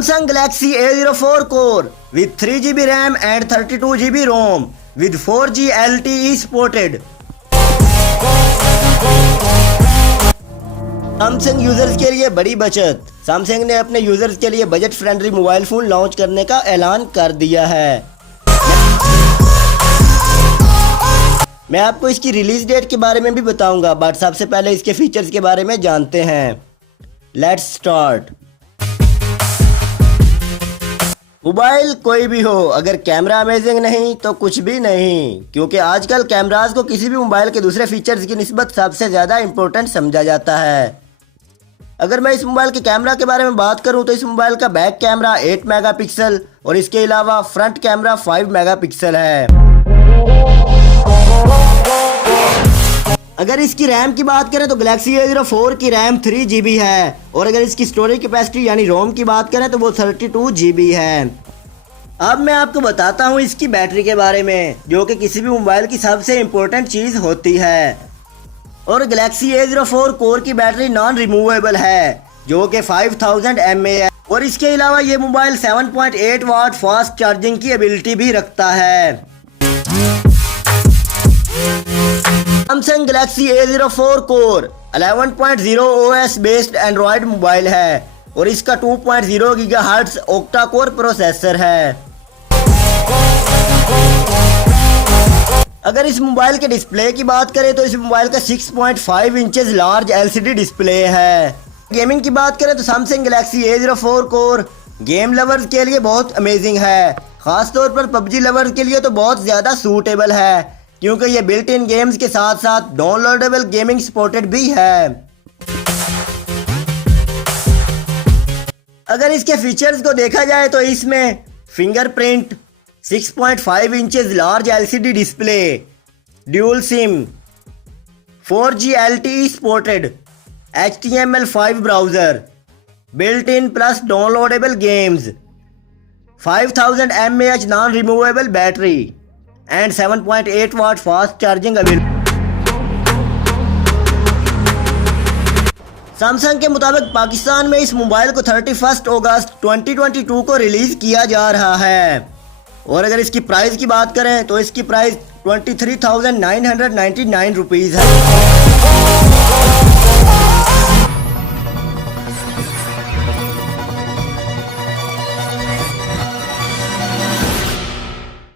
Samsung Galaxy A04 core with 3GB RAM and 32GB ROM with 4G LTE supported. Samsung users के लिए बड़ी बचत। Samsung ने अपने यूजर्स के लिए budget friendly mobile phone launch करने का ऐलान कर दिया है। मैं आपको इसकी रिलीज डेट के बारे में भी बताऊंगा, बट सबसे पहले इसके फीचर्स के बारे में जानते हैं। Let's start. मोबाइल कोई भी हो, अगर कैमरा अमेजिंग नहीं तो कुछ भी नहीं, क्योंकि आजकल कैमरास को किसी भी मोबाइल के दूसरे फीचर्स की निस्बत सबसे ज़्यादा इंपॉर्टेंट समझा जाता है। अगर मैं इस मोबाइल के कैमरा के बारे में बात करूं तो इस मोबाइल का बैक कैमरा 8 मेगापिक्सल और इसके अलावा फ्रंट कैमरा 5 मेगापिक्सल है। अगर इसकी रैम की बात करें तो गैलेक्सी A04 की रैम 3GB है और अगर इसकी स्टोरेज कैपेसिटी यानी रोम की बात करें तो वो 32GB है। अब मैं आपको बताता हूँ इसकी बैटरी के बारे में, जो कि किसी भी मोबाइल की सबसे इम्पोर्टेंट चीज़ होती है। और गैलेक्सी A04 कोर की बैटरी नॉन रिमूवेबल है, जो कि 5000 mAh है और इसके अलावा ये मोबाइल 7.8 वाट फास्ट चार्जिंग की एबिलिटी भी रखता है। Samsung Galaxy A04 core 11.0 OS based Android mobile है और इसका 2.0 गीगाहर्ट्ज ऑक्टा कोर प्रोसेसर है। अगर इस मोबाइल के डिस्प्ले की बात करें तो इस मोबाइल का 6.5 इंचेस लार्ज LCD डिस्प्ले है। गेमिंग की बात करें तो Samsung Galaxy A04 core game lovers के लिए बहुत अमेजिंग है, खास तौर पर PUBG लवर्स के लिए तो बहुत ज़्यादा सूटेबल है, क्योंकि ये बिल्ट इन गेम्स के साथ साथ डाउनलोडेबल गेमिंग सपोर्टेड भी है। अगर इसके फीचर्स को देखा जाए तो इसमें fingerprint, 6.5 inches large LCD display, dual sim, 4G LTE supported, HTML5 browser, built in plus downloadable games, 5000 mAh non removable battery and 7.8 watt fast charging available. Samsung के मुताबिक पाकिस्तान में इस मोबाइल को 31 अगस्त 2022 को रिलीज किया जा रहा है और अगर इसकी प्राइस की बात करें तो इसकी प्राइस 23,999 रुपीज़ है।